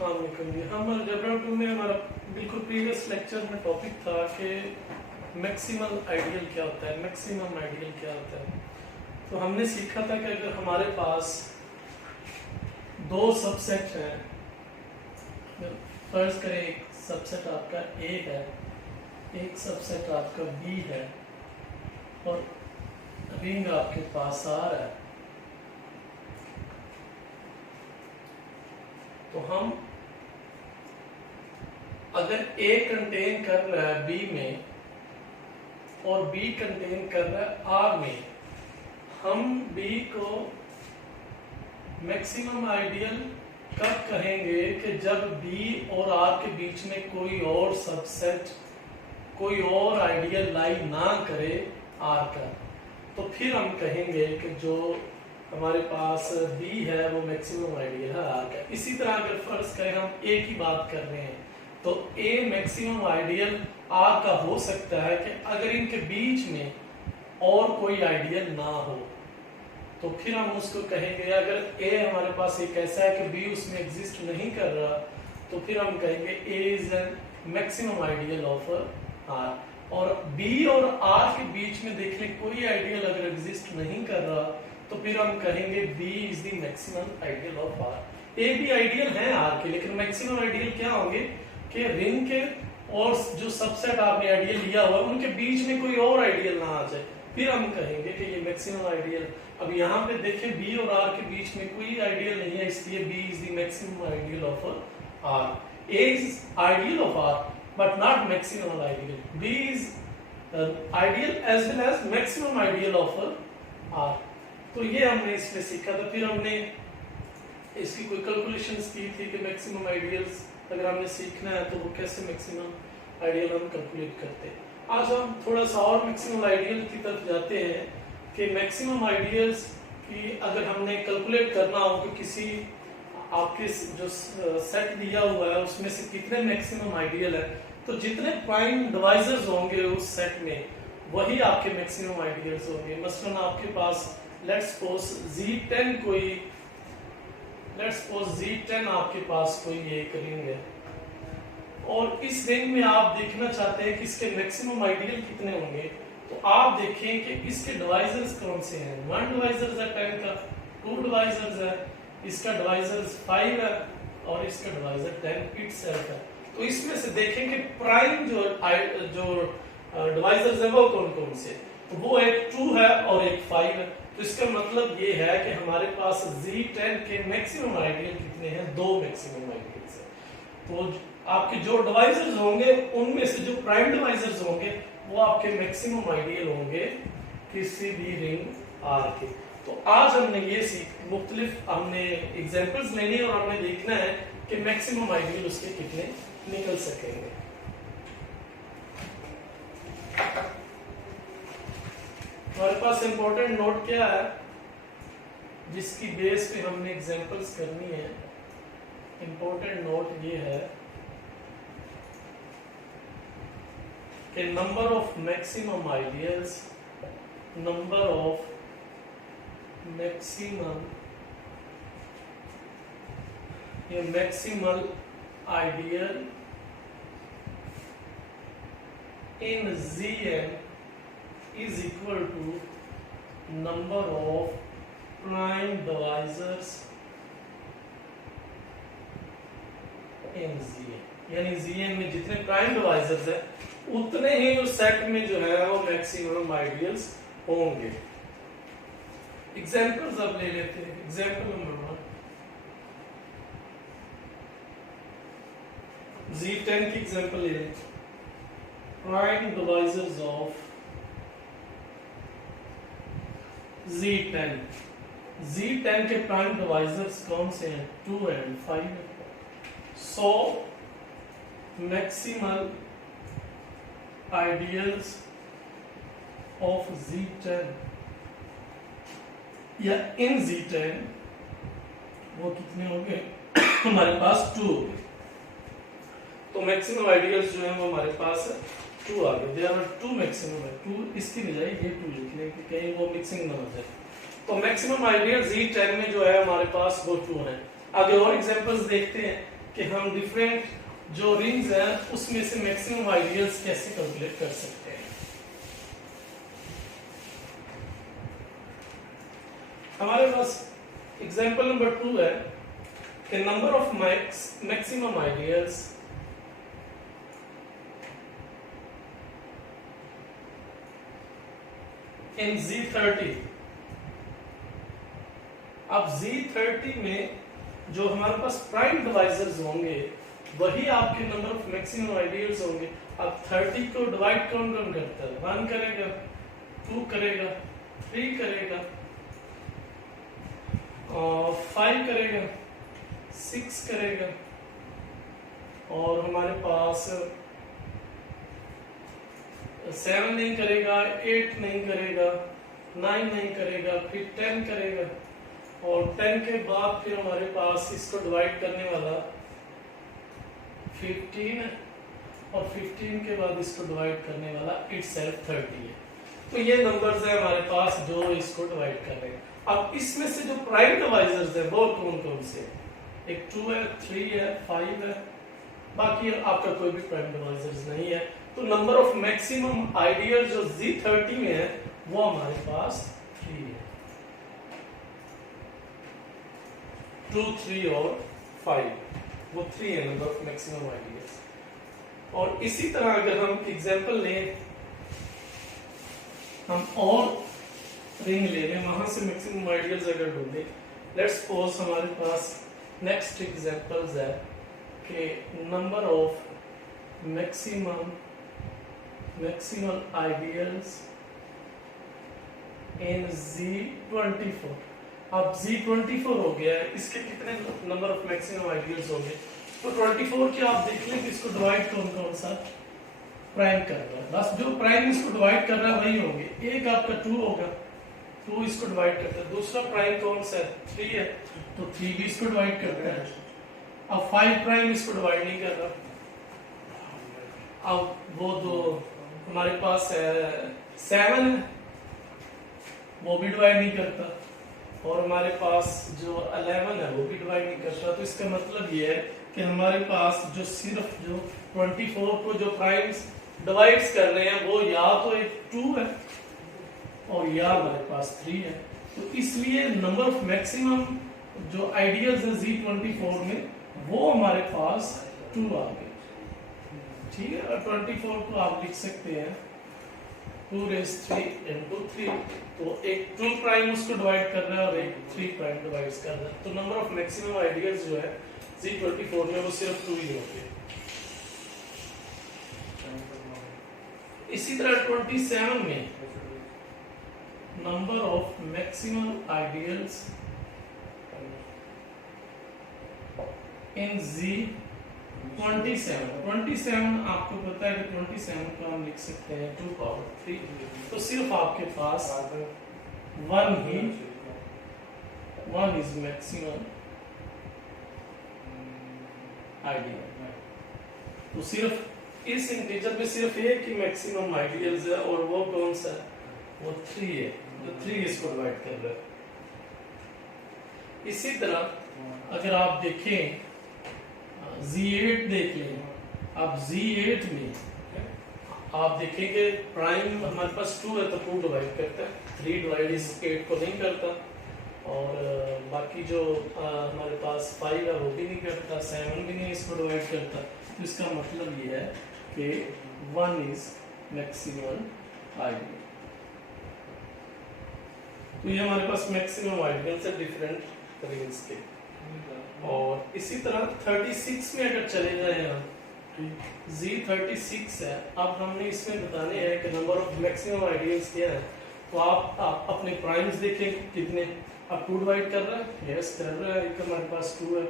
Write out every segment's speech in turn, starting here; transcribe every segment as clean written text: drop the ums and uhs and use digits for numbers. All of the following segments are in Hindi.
हम अलजेब्रा 2 में हमारा बिल्कुल प्रीवियस लेक्चर में टॉपिक था कि मैक्सिमल आइडियल क्या होता है, मैक्सिमम आइडियल क्या होता है। तो हमने सीखा था कि अगर हमारे पास दो सबसेट हैं, फर्ज करें एक सबसेट आपका ए है, एक सबसेट आपका बी है और रिंग आपके पास आर है, तो हम अगर ए कंटेन कर रहा है बी में और बी कंटेन कर रहा है आर में, हम बी को मैक्सिमम आइडियल कब कहेंगे कि जब बी और आर के बीच में कोई और सबसेट, कोई और आइडियल लाई ना करे आर का, तो फिर हम कहेंगे कि जो हमारे पास बी है वो मैक्सिमम आइडियल है आर का। इसी तरह अगर फर्ज करें हम ए की बात कर रहे हैं, तो ए मैक्सिमम आइडियल आर का हो सकता है कि अगर इनके बीच में और कोई आइडियल ना हो, तो फिर हम उसको कहेंगे, अगर ए हमारे पास एक ऐसा है कि बी उसमें एग्जिस्ट नहीं कर रहा, तो फिर हम कहेंगे A is an maximum ideal of R. और बी और आर के बीच में देख लें कोई आइडियल अगर एग्जिस्ट नहीं कर रहा, तो फिर हम कहेंगे B is the maximum ideal of R. A भी आइडियल है आर के, लेकिन मैक्सिमम आइडियल क्या होंगे कि रिंग के और जो सबसेट आपने आइडियल लिया हुआ उनके बीच में कोई और आइडियल ना आ जाए, फिर हम कहेंगे कि ये मैक्सिमम आइडियल। अब यहाँ पे देखें बी और आर के बीच में कोई आइडियल नहीं है, इसलिए B is the maximum ideal of R. A is ideal of R but not maximum ideal. B is ideal as well as maximum ideal of R. तो ये हमने इसमें सीखा था। फिर हमने इसकी कोई कैलकुलेशंस की थी कि मैक्सिमम आइडियल्स अगर हमने सीखना है तो वो कैसे मैक्सिमम आइडियल हम कैलकुलेट करते हैं। आज हम थोड़ा सा और मैक्सिमम आइडियल की तरफ जाते हैं कि मैक्सिमम आइडियल्स की अगर हमने कैलकुलेट करना हो कि किसी आपके जो सेट दिया हुआ है उसमें से कितने मैक्सिमम आइडियल है, तो जितने प्राइम डिवाइजर्स होंगे उस सेट में वही आपके मैक्सिमम आइडियल्स होंगे। मसलन आपके पास लेट्स सपोज Z10 आपके पास कोई एक रिंग है और इस रिंग में आप देखना चाहते हैं कि इसके मैक्सिमम आइडियल कितने होंगे, तो आप देखें कि इसके डिवाइजर्स कौन से हैं। 1 डिवाइजर है 10 का, 2 डिवाइजर्स है, इसका डिवाइजर्स 5 है और इसका डिवाइजर 10 इटसेल्फ है। तो इसमें से देखें कि प्राइम जो डिवाइजर्स है वो कौन कौन से, तो वो एक 2 है और एक 5 है। तो इसका मतलब ये है कि हमारे पास Z10 के मैक्सिमम आइडियल कितने हैं, 2 मैक्सिमम आइडियल्स हैं। तो आपके जो डिवाइजर्स होंगे उनमें से जो प्राइम डिवाइजर्स होंगे वो आपके मैक्सिमम आइडियल होंगे किसी भी रिंग आर के। तो आज हमने ये मुख्तलिफ हमने एग्जांपल्स लेने और हमने देखना है कि मैक्सिमम आइडियल उसके कितने निकल सकेंगे। हमारे पास इंपॉर्टेंट नोट क्या है जिसकी बेस पे हमने एग्जांपल्स करनी है। इंपॉर्टेंट नोट ये है कि number of maximum ideals, number of maximum या maximal ideal in Zn is equal to number of prime divisors in Zn। यानी Zn में जितने प्राइम डिवाइजर्स है उतने ही उस सेट में जो है वो मैक्सिमम आइडियल्स होंगे। एग्जांपल्स अब ले लेते हैं। एग्जांपल नंबर 1, Z10 की एग्जांपल ले लेते हैं। प्राइम डिवाइजर्स ऑफ Z10 के प्राइम डिवाइजर्स कौन से हैं, 2 and 5 है। सो मैक्सिमल आइडियल्स ऑफ Z10 या इन Z10 वो कितने होंगे हमारे पास 2 होंगे। तो मैक्सिमम आइडियल्स जो है वो हमारे पास 2 आ गए। देयर आर 2 मैक्सिमम है, 2 इसकी बजाय ये 2 लिख लें कि कहीं वो मिक्सिंग ना हो जाए। तो मैक्सिमम आइडियल Z10 में जो है हमारे पास वो 2 है। आगे और एग्जांपल्स देखते हैं कि हम डिफरेंट जो रिंग्स हैं उसमें से मैक्सिमम आइडियल्स कैसे कैलकुलेट कर सकते हैं। हमारे पास एग्जांपल नंबर 2 है कि number of maximum ideals in Z30। अब Z30 में जो हमारे पास प्राइम डिवाइजर्स होंगे वही आपके नंबर ऑफ मैक्सिमम आइडियल्स होंगे। अब 30 को डिवाइड कौन कौन करता है? 1 करेगा, 2 करेगा, 3 करेगा, और 5 करेगा, 6 करेगा, और हमारे पास 7 नहीं करेगा, 8 नहीं करेगा, 9 नहीं करेगा, फिर 10 करेगा, और 10 के बाद फिर हमारे पास इसको डिवाइड करने वाला 15 है, और 15 के बाद इसको डिवाइड करने वाला itself 30 है। तो ये नंबर्स है हमारे पास जो इसको डिवाइड कर रहे हैं। अब इसमें से जो प्राइम डिवाइजर्स है वो कौन कौन से? एक 2 है, 3 है, 5 है, बाकी आपका कोई भी प्राइम डिवाइजर्स नहीं है। तो नंबर ऑफ मैक्सिमम आइडियल जो Z30 में है वो हमारे पास 3 है, 2, 3 और 5, वो 3 है नंबर ऑफ मैक्सिमम आइडियल्स। और इसी तरह अगर हम एग्जांपल लें, हम और रिंग ले लें, वहां से मैक्सिमम आइडियल्स अगर ढूंढें, लेट्स सपोज हमारे पास नेक्स्ट एग्जांपल्स है कि number of maximum ideals in Z24। अब Z24 हो गया है, इसके कितने नंबर ऑफ मैक्सिमम आइडियल्स होंगे? तो 24 के आप देख लें कि इसको डिवाइड कौन कौन सा प्राइम कर रहा है। बस जो प्राइम इसको डिवाइड कर रहा है वही होंगे। एक आपका 2 होगा, 2 इसको डिवाइड करता है। दूसरा प्राइम कौन सा है? 3 है, तो 3 भी इसको डिवाइड करता है। अब 5 प्राइम इसको डिवाइड नहीं कर रहा। अब वो दो हमारे पास है 7 है, वो भी डिवाइड नहीं करता, और हमारे पास जो 11 है वो भी डिवाइड नहीं करता। तो इसका मतलब ये है कि हमारे पास जो सिर्फ जो 24 को जो प्राइम्स डिवाइड्स कर रहे हैं वो या तो एक 2 है और या हमारे पास 3 है। तो इसलिए नंबर ऑफ मैक्सिमम जो आइडियल्स है Z24 में वो हमारे पास 2 आ गए। ठीक है, और 24 को आप लिख सकते हैं 2⁻³ into 3। तो एक 2 प्राइम उसको डिवाइड कर रहा है और एक 3 प्राइम डिवाइड कर रहा है। तो नंबर ऑफ मैक्सिमम आइडियल्स जो है Z24 में वो सिर्फ 2 ही होंगे। इसी तरह 27 में number of maximum ideals in Z27 आपको पता है कि 27 को हम लिख सकते हैं 2⁻3। तो सिर्फ आपके पास 1 इज मैक्सिमम आइडियल। तो सिर्फ इस इंटीजर में सिर्फ एक ही मैक्सिमम आइडियल्स है, और वो कौन सा है? वो 3 है। तो 3 इसको डिवाइड कर रहा है। इसी तरह अगर आप देखें Z8 देख लें, अब Z8 में आप देखेंगे प्राइम हमारे पास 2 है तो 2 डिवाइड करता है, 3 डिवाइड इस 8 को नहीं करता, और बाकी जो हमारे पास 5 है वो भी नहीं करता, 7 भी नहीं इसको डिवाइड करता। तो इसका मतलब ये है कि 1 इज मैक्सिमम आइडियल। तो ये हमारे पास मैक्सिमम आइडियल्स है डिफरेंट रिंग्स के। और इसी तरह 36 में अगर चले जाए हम, Z36 है, अब हमने इसमें बताने हैं कि नंबर ऑफ मैक्सिमम आइडियल्स क्या है। तो आप अपने प्राइम्स देखें कितने। अब 2 डिवाइड कर रहा है, यस कर रहा है, एक हमारे पास 2 है।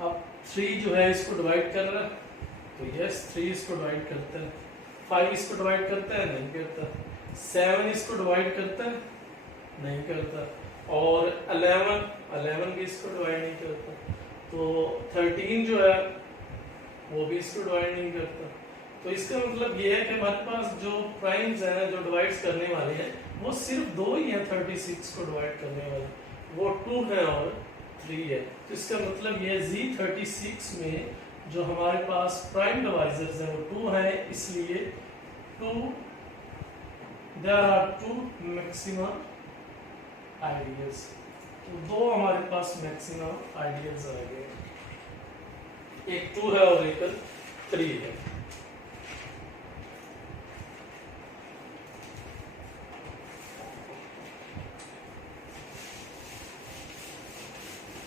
अब 3 जो है इसको डिवाइड कर रहा है, तो यस 3 इसको डिवाइड करता है। 5 इसको डिवाइड करता है, नहीं करता। 7 इसको डिवाइड करता है, नहीं करता। और 11 भी इसको डिवाइड नहीं करता। तो 13 जो है वो भी इसको डिवाइड नहीं करता। तो इसका मतलब ये है कि हमारे पास जो प्राइम्स हैं जो डिवाइड्स करने वाले हैं वो सिर्फ 2 ही हैं 36 को डिवाइड करने वाले, वो 2 है और 3 है। तो इसका मतलब ये Z36 में जो हमारे पास प्राइम डिवाइजर्स हैं वो 2 हैं, इसलिए 2 देयर आर 2 मैक्सिमम आइडियल्स। तो 2 हमारे पास मैक्सिमम आइडियल्स आ गए, एक 2 है और एक 3 है।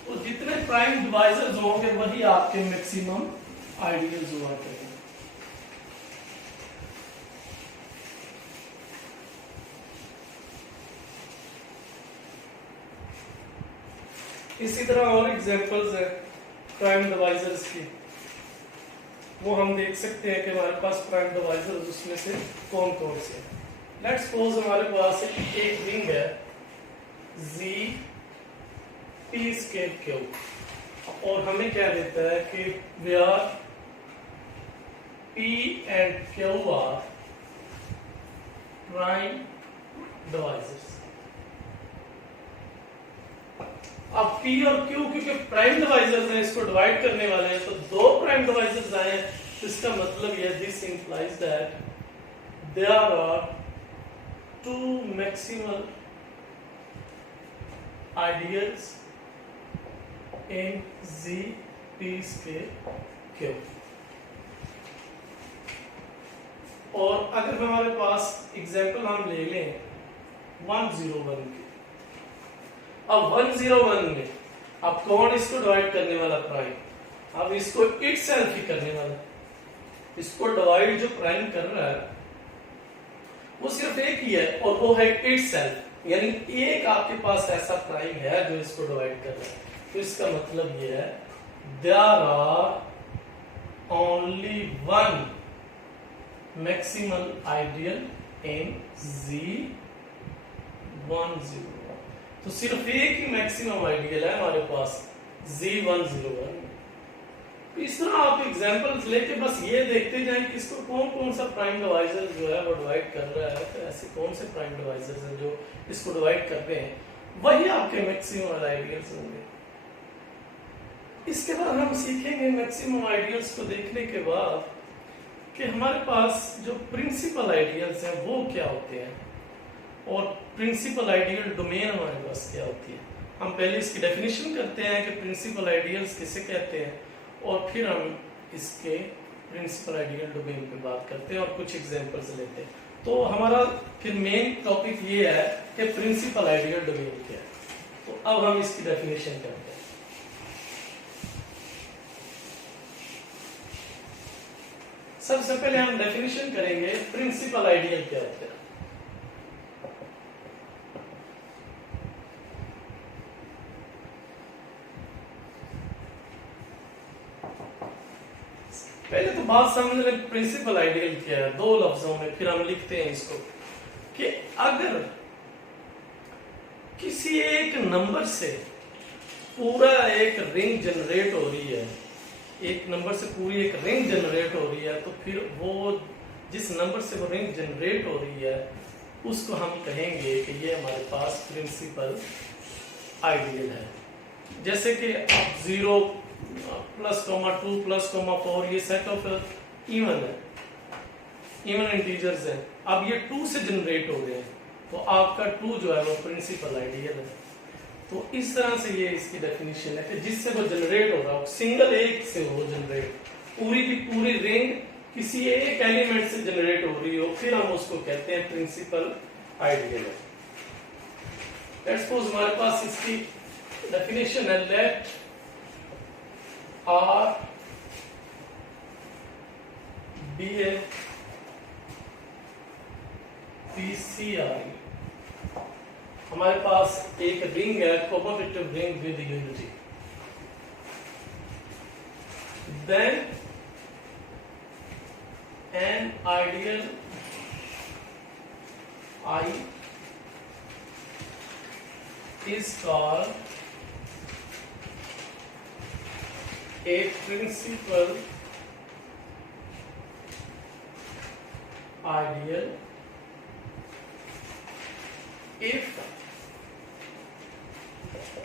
तो जितने प्राइम डिवाइजर्स होंगे वही आपके मैक्सिमम आइडियल्स हुआ करेंगे। इसी तरह और एग्जांपल्स है प्राइम डिवाइजर्स की, वो हम देख सकते हैं कि हमारे पास प्राइम डिवाइजर्स उसमें से कौन कौन से हैं। लेट्स सपोज हमारे पास एक रिंग है Z P स्केल Q, और हमें क्या देता है कि where P and Q are prime divisors. अब P और Q क्योंकि प्राइम डिवाइजर्स हैं, इसको डिवाइड करने वाले हैं, तो 2 प्राइम डिवाइजर्स आए हैं, तो इसका मतलब यह this implies that there are 2 maximal ideals in Z P scale Q। और अगर हमारे पास एग्जांपल हम ले लें 101 की, अब 101 में अब कौन इसको डिवाइड करने वाला प्राइम, अब इसको इटसेल्फ ही करने वाला, इसको डिवाइड जो प्राइम कर रहा है वो सिर्फ एक ही है और वो है इटसेल्फ, यानी एक आपके पास ऐसा प्राइम है जो इसको डिवाइड कर रहा है। तो इसका मतलब ये है there are only 1 maximal ideal in Z101। तो सिर्फ एक ही मैक्सिमम आइडियल है हमारे पास Z101। इस तरह आप एग्जांपल्स लेके बस ये देखते जाएं कि इसको कौन कौन सा प्राइम डिवाइजर जो है वो डिवाइड कर रहा है, तो ऐसे कौन से प्राइम डिवाइजर्स हैं जो इसको डिवाइड करते हैं, वही आपके मैक्सिमम आइडियल्स होंगे। इसके बाद हम सीखेंगे मैक्सिमम आइडियल्स को देखने के बाद कि हमारे पास जो प्रिंसिपल आइडियल्स हैं वो क्या होते हैं और प्रिंसिपल आइडियल डोमेन हमारे पास क्या होती है। हम पहले इसकी डेफिनेशन करते हैं कि प्रिंसिपल आइडियल्स किसे कहते हैं, और फिर हम इसके प्रिंसिपल आइडियल डोमेन पे बात करते हैं और कुछ एग्जांपल्स लेते हैं। तो हमारा फिर मेन टॉपिक ये है कि प्रिंसिपल आइडियल डोमेन क्या है। तो अब हम इसकी डेफिनेशन करते हैं। सबसे पहले हम डेफिनेशन करेंगे प्रिंसिपल आइडियल क्या होता है। पहले तो बात समझ लें प्रिंसिपल आइडियल क्या है 2 लफ्जों में, फिर हम लिखते हैं इसको कि अगर किसी एक नंबर से पूरा एक रिंग जनरेट हो रही है, एक नंबर से पूरी एक रिंग जनरेट हो रही है, तो फिर वो जिस नंबर से वो रिंग जनरेट हो रही है उसको हम कहेंगे कि ये हमारे पास प्रिंसिपल आइडियल है। जैसे कि 0 +, 2 +, 4 ये सेट ऑफ इवन है, इवन इंटीजर्स है। अब ये 2 से जनरेट हो गए हैं, तो आपका 2 जो है वो प्रिंसिपल आइडियल है। तो इस तरह से ये इसकी डेफिनेशन है कि जिससे वो जनरेट हो रहा हो, सिंगल एक से हो जनरेट, पूरी की पूरी रिंग किसी एक एलिमेंट से जनरेट हो रही हो, फिर हम उसको कहते हैं प्रिंसिपल आइडियल है। लेट्स सपोज हमारे पास इसकी डेफिनेशन है let R be a PCI। हमारे पास एक रिंग है, commutative ring with unity. Then an ideal I is called a principal ideal if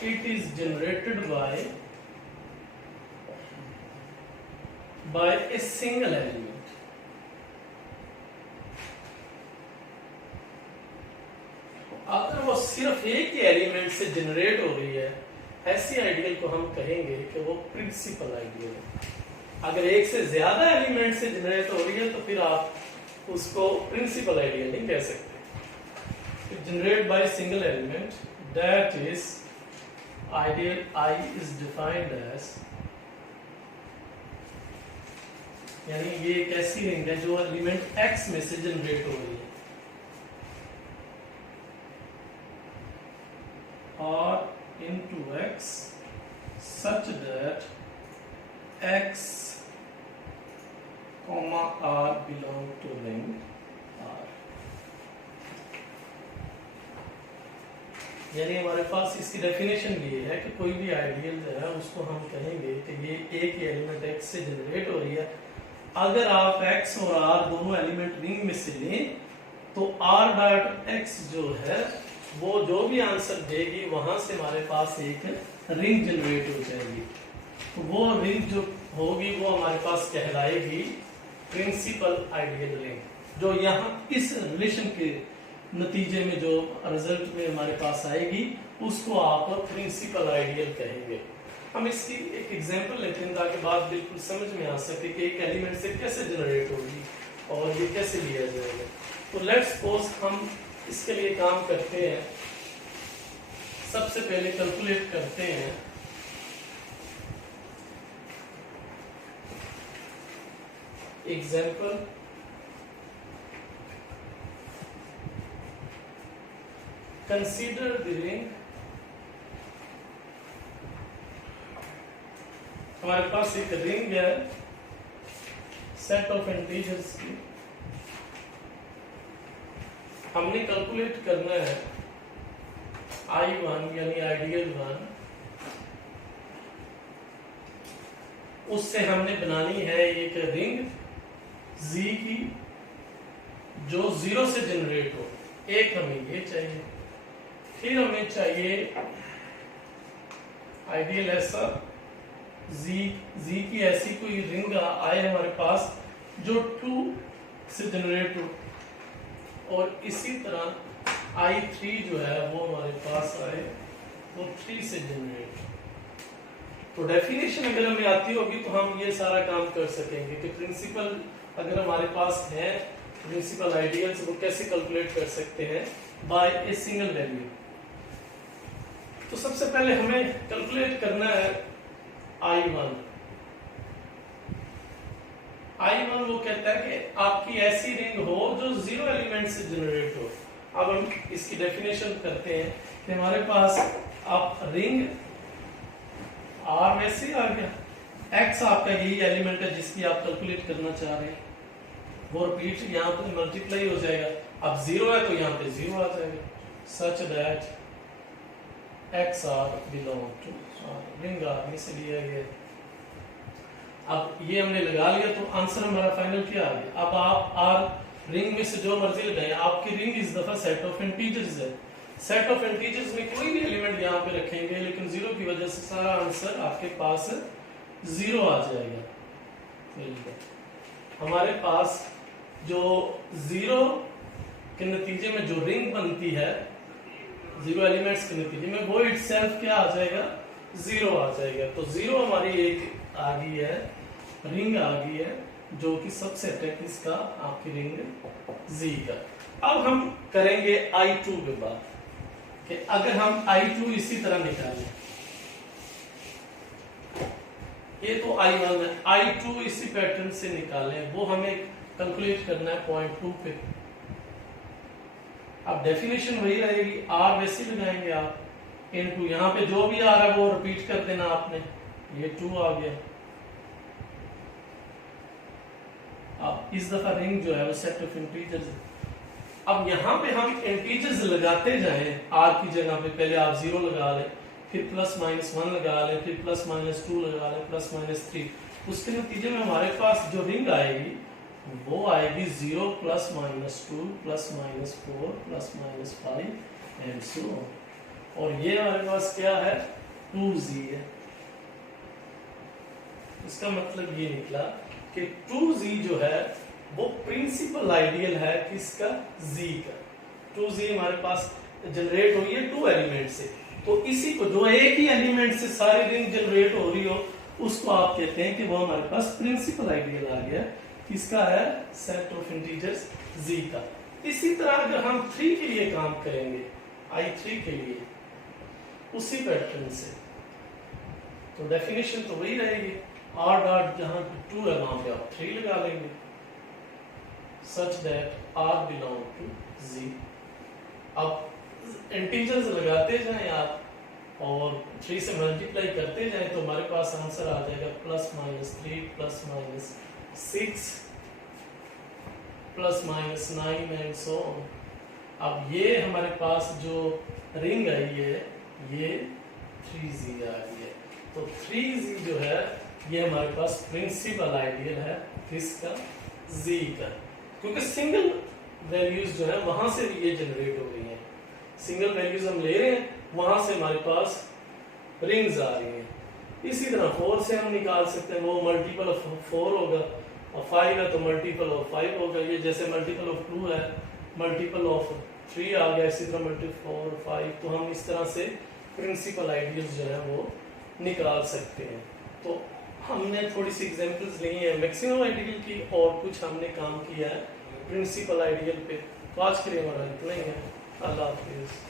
it is generated by a single element. अगर वो सिर्फ एक ही एलिमेंट से जनरेट हो रही है, ऐसी आइडियल को हम कहेंगे कि वो प्रिंसिपल आइडियल है। अगर एक से ज्यादा एलिमेंट से जनरेट हो रही है तो फिर आप उसको प्रिंसिपल आइडियल नहीं कह सकते। Generate by single element, that is ideal I is defined as, यानी ये एक ऐसी रिंग है जो एलिमेंट X में से जनरेट हो रही है, R into X such that X, R belong to ring R। यानी हमारे पास इसकी डेफिनेशन भी है कि कोई भी आइडियल जो है उसको हम कहेंगे कि ये एक ही एलिमेंट X से जनरेट हो रही है। अगर आप X और R दोनों एलिमेंट रिंग में से लें तो R डॉट X जो है वो जो भी आंसर देगी वहां से हमारे पास एक रिंग जनरेट हो जाएगी। तो वो रिंग जो होगी वो हमारे पास कहलाएगी प्रिंसिपल आइडियल रिंग, जो यहाँ इस रिलेशन के नतीजे में जो रिजल्ट में हमारे पास आएगी उसको आप प्रिंसिपल आइडियल कहेंगे। हम इसकी एक एग्जांपल लेते हैं ताकि बात बिल्कुल समझ में आ सके कि एक एलिमेंट से कैसे जनरेट होगी और ये कैसे लिया जाएगा। तो लेट्स सपोज हम इसके लिए काम करते हैं, सबसे पहले कैलकुलेट करते हैं एग्जांपल। कंसीडर द रिंग, हमारे पास एक रिंग है सेट ऑफ इंटीजर्स की, हमने कैलकुलेट करना है I1 यानी आइडियल 1, उससे हमने बनानी है एक रिंग Z की जो 0 से जनरेट हो। एक हमें ये चाहिए, फिर हमें चाहिए आइडियल ऐसा Z की ऐसी कोई रिंग आए हमारे पास जो 2 से जनरेट हो, और इसी तरह I3 जो है वो हमारे पास आए वो 3 से जनरेट। तो डेफिनेशन अगर हमें आती होगी तो हम ये सारा काम कर सकेंगे कि प्रिंसिपल अगर हमारे पास है, प्रिंसिपल आइडियल्स वो कैसे कैलकुलेट कर सकते हैं बाय ए सिंगल वैल्यू। तो सबसे पहले हमें कैलकुलेट करना है I1। I1 वो कहता है कि आपकी ऐसी रिंग हो जो 0 एलिमेंट से जनरेट हो। अब हम इसकी डेफिनेशन करते हैं कि हमारे पास आप रिंग R वैसे आ गया, X आपका यही एलिमेंट है जिसकी आप कैलकुलेट करना चाह रहे हैं, वो रिपीट यहाँ पे मल्टीप्लाई हो जाएगा। अब 0 है तो यहाँ पे 0 आ जाएगा, such that XR belong to R, ring R में से लिया गया। अब ये हमने लगा लिया तो आंसर हमारा फाइनल क्या आ गया। अब आप R रिंग में से जो मर्जी लगाएं, आपकी रिंग इस दफा सेट ऑफ इंटीजर्स है। सेट ऑफ इंटीजर्स में कोई भी एलिमेंट यहाँ पे रखेंगे लेकिन 0 की वजह से सारा आंसर आपके पास 0 आ जाएगा। हमारे पास जो 0 के नतीजे में जो रिंग बनती है 0 एलिमेंट्स के नतीजे में वो इटसेल्फ क्या आ जाएगा, 0 आ जाएगा। तो 0 हमारी एक आ गई है, रिंग आ गई है जो कि सबसेट है किसका, आपकी रिंग Z का। अब हम करेंगे I2 के बाद कि अगर हम I2 इसी तरह निकालें, ये तो I1 है, I2 इसी पैटर्न से निकालें, वो हमें कैलकुलेट करना है पॉइंट 2 पे। अब डेफिनेशन वही रहेगी, R वैसे लगाएंगे आप इनटू यहाँ पे जो भी आ रहा है वो रिपीट कर देना आपने, ये 2 आ गया। अब इस दफा रिंग जो है वो सेट ऑफ इंटीजर्स है। अब यहाँ पे हम इंटीजर्स लगाते जाएं, R की जगह पे पहले आप 0 लगा लें, फिर प्लस माइनस 1 लगा लें, फिर प्लस माइनस 2 लगा लें, प्लस माइनस 3। उसके नतीजे में हमारे पास जो रिंग आएगी वो आएगी 0 plus minus 2 plus minus 4 plus minus 5 and so on. और ये हमारे पास क्या है 2z है। इसका मतलब ये निकला कि 2z जो है वो प्रिंसिपल आइडियल है किसका, z का। 2z हमारे पास जनरेट हुई है 2 एलिमेंट से, तो इसी को जो एक ही एलिमेंट से सारे रिंग जनरेट हो रही हो उसको आप कहते हैं कि वो हमारे पास प्रिंसिपल आइडियल आ गया। किसका है, सेट ऑफ इंटीजर्स z का। इसी तरह अगर हम 3 के लिए काम करेंगे, i3 के लिए उसी पैटर्न से, तो डेफिनेशन तो वही रहेगी, r डॉट जहां 2 है वहां पे आप 3 लगा लेंगे, such that r belong to z। अब इंटीजर्स लगाते जाएं आप और 3 से मल्टीप्लाई करते जाएं तो हमारे पास आंसर आ जाएगा +-3 +-6 +-9 एंड सो ऑन। अब ये हमारे पास जो रिंग आई है ये 3z आ गई है, तो 3z जो है ये हमारे पास प्रिंसिपल आइडियल है किसका, z का, क्योंकि सिंगल वैल्यूज जो है वहां से भी ये जनरेट हो रही है। सिंगल वैल्यूज हम ले रहे हैं, वहां से हमारे पास रिंग्स आ रही हैं। इसी तरह 4 से हम निकाल सकते हैं, वो मल्टीपल ऑफ 4 होगा, और 5 है तो मल्टीपल ऑफ 5 होगा। ये जैसे मल्टीपल ऑफ 2 है, मल्टीपल ऑफ 3 आ गया, इसी तरह मल्टीपल 4 5, तो हम इस तरह से प्रिंसिपल आइडियल्स जो है वो निकाल सकते हैं। तो हमने थोड़ी सी एग्जांपल्स ली है मैक्सिमम आइडियल की, और कुछ हमने काम किया है प्रिंसिपल आइडियल पे। तो आज के लिए हमारा इतना ही है। अल्लाह हाफिज़।